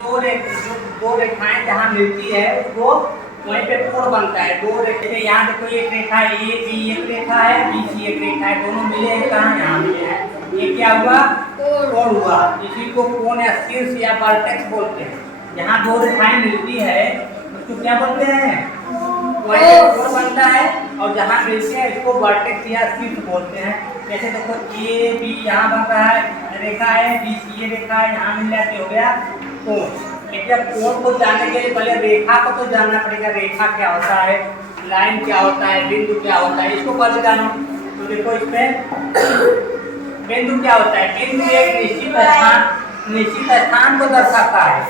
दो रेखाएं जहाँ मिलती है उसको वहीं पे कोण बनता है। दो रेखे यहाँ देखो, एक रेखा ए बी एक रेखा है, बी सी एक रेखा है, दोनों मिले हैं कहाँ, यहाँ मिले हैं। ये क्या हुआ, कोण हुआ। इसी को कोण या शीर्ष या वर्टेक्स बोलते हैं। जहाँ दो रेखाएं मिलती है उसको क्या बोलते हैं, वहीं पे कोण बनता है। और जहाँ मिलते हैं इसको वर्टेक्स या शीर्ष बोलते हैं। जैसे देखो ए बी यहाँ बन रहा है, रेखा है, बी सी ये रेखा है, यहाँ मिल जाती हो गया कोण। लेकिन कोण को जानने के लिए पहले रेखा को तो जानना पड़ेगा। रेखा क्या होता है, लाइन क्या होता है, बिंदु क्या होता है, इसको पहले जानो। तो देखो इसमें बिंदु क्या होता है, बिंदु एक निश्चित स्थान को दर्शाता है।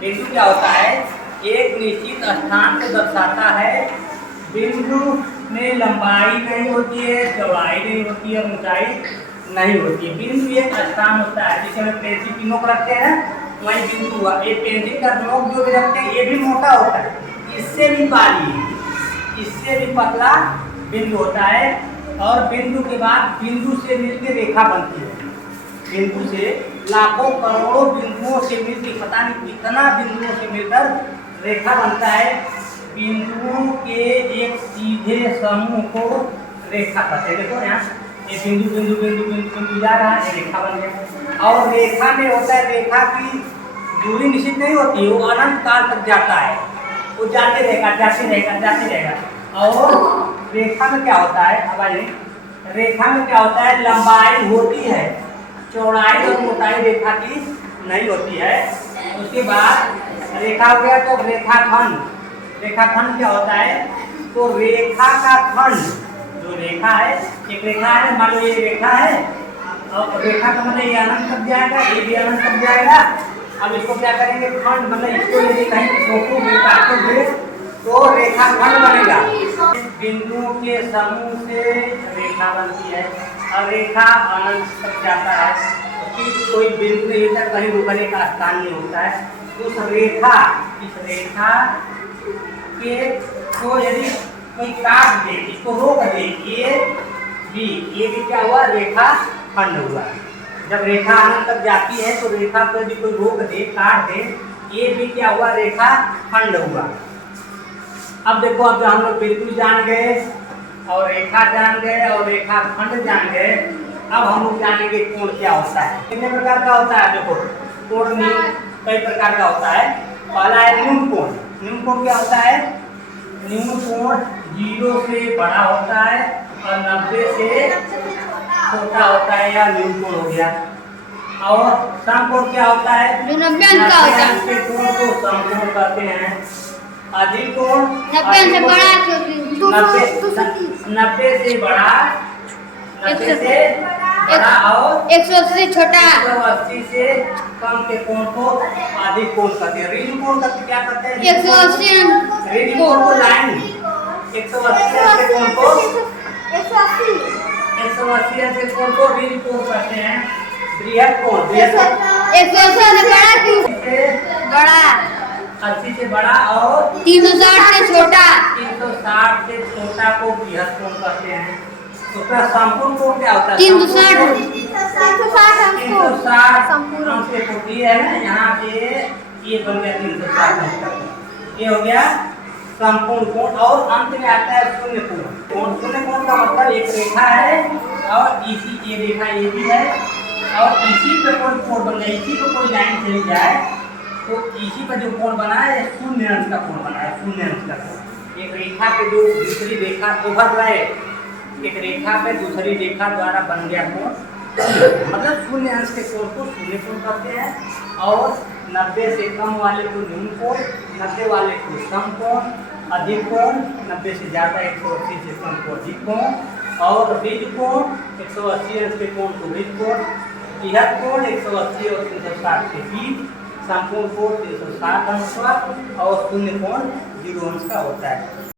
बिंदु क्या होता है, एक निश्चित स्थान को दर्शाता है। बिंदु में लंबाई नहीं होती है, चौड़ाई नहीं होती है, ऊंचाई नहीं होती है। बिंदु एक स्थान होता है। जिसे हम पेंसिल की नोक रखते हैं वही बिंदु हुआ। ये पेंसिल का नोक जो भी रखते हैं ये भी मोटा होता है, इससे भी बारीक, इससे भी पतला बिंदु होता है। और बिंदु के बाद बिंदु से मिलकर रेखा बनती है। बिंदु से लाखों करोड़ों बिंदुओं से मिलकर, पता नहीं कितना बिंदुओं से मिलकर रेखा बनता है। बिंदुओं के एक सीधे समूह को रेखा कहते हैं। देखो यहाँ ये बिंदु बिंदु बिंदु बिंदु बिंदु जा रहा है, रेखा बन गया। और रेखा में होता है, रेखा की दूरी निश्चित नहीं होती, वो अनंत काल तक जाता है, वो जाते रहेगा जाते रहेगा जाते रहेगा। और रेखा में क्या होता है, अब रेखा में क्या होता है, लंबाई होती है, चौड़ाई और मोटाई रेखा की नहीं होती है। उसके बाद रेखा हो गया तो रेखाखंड। रेखाखंड क्या होता है, तो रेखा का खंड, जो रेखा है, एक रेखा है, मान लो ये रेखा है, और रेखा का मतलब ये अनंत तक जाएगा, ये भी अनंत तक जाएगा। अब इसको क्या करेंगे, खंड, मतलब इसको यदि कहीं फोटो में काटोगे तो रेखा खंड बनेगा। बिंदुओं के समूह से रेखा बनती है और रेखा अनंत तक जाता है। क्योंकि कोई बिंदु नहीं होता, कहीं रुकने का स्थान नहीं होता है। उस रेखा, इस रेखा के को यदि कोई काट दे, इसको रोक दे, ये भी क्या हुआ, रेखा खंड हुआ। जब रेखा अनंत तक जाती है तो रेखा को यदि कोई रोक दे, काट दे, ये भी क्या हुआ, रेखा खंड हुआ। अब देखो, अब हम लोग बिंदु जान गए और रेखा जान गए और रेखा खंड जान गए। अब हम लोग जानेंगे कोण क्या होता है, कितने प्रकार का होता है। देखो कोण कई प्रकार का होता है। पहला है न्यून कोण। न्यून कोण क्या होता है, न्यून कोण 0 से बड़ा होता है और 90 से छोटा होता है, या न्यून कोण हो गया। और समकोण क्या होता है, जो 90 अंक का होता है, के कोण को समकोण कहते हैं। अधिक कोण 90 से बड़ा, 90 से बड़ा, 90 से बड़ा और 180 से छोटा, 180 से कम के कोण को अधिक कोण कहते हैं। ऋण कोण क्या कहते हैं, 180 ऋण कोण को लाइन, 180 अंश के कोण को 180 अंश के कोण को ऋण कोण कहते हैं। बृहद कोण, 180 से बड़ा, 80 से बड़ा और 360 से छोटा, 360 से छोटा को बृहद कोण कहते हैं। उसका संपूर्ण कोण क्या होता है, 360 अंश के कोण। ये है ना, यहाँ पे ये बन गया 360 अंश का कोण, ये हो गया संपूर्ण कोण। और अंत में आता है शून्य कोण। शून्य कोण का मतलब एक रेखा है और इसी ये रेखा ये भी है और इसी पे कोई कोण बन जाए, इसी पे कोई लाइन चली जाए तो इसी पर जो कोण बना है शून्य अंश का कोण बना है, शून्य अंश का कोण। एक रेखा पे जो दूसरी रेखा उभर रहे, एक रेखा पे दूसरी रेखा द्वारा बन गया कोण, मतलब शून्य अंश के कोण को शून्य कोण कहते हैं। और 90 से कम वाले को न्यून कोण, 90 वाले को समकोण, अधिक कोण 90 से ज़्यादा, 180 से कम को अधिक कोण। और बीज कोण 180 अंश के कोण को बीज कोण, बृहद कोण 180 और 360 के बीच, संपूर्ण कोण 360 अंश का और शून्य कोण 0 अंश का होता है।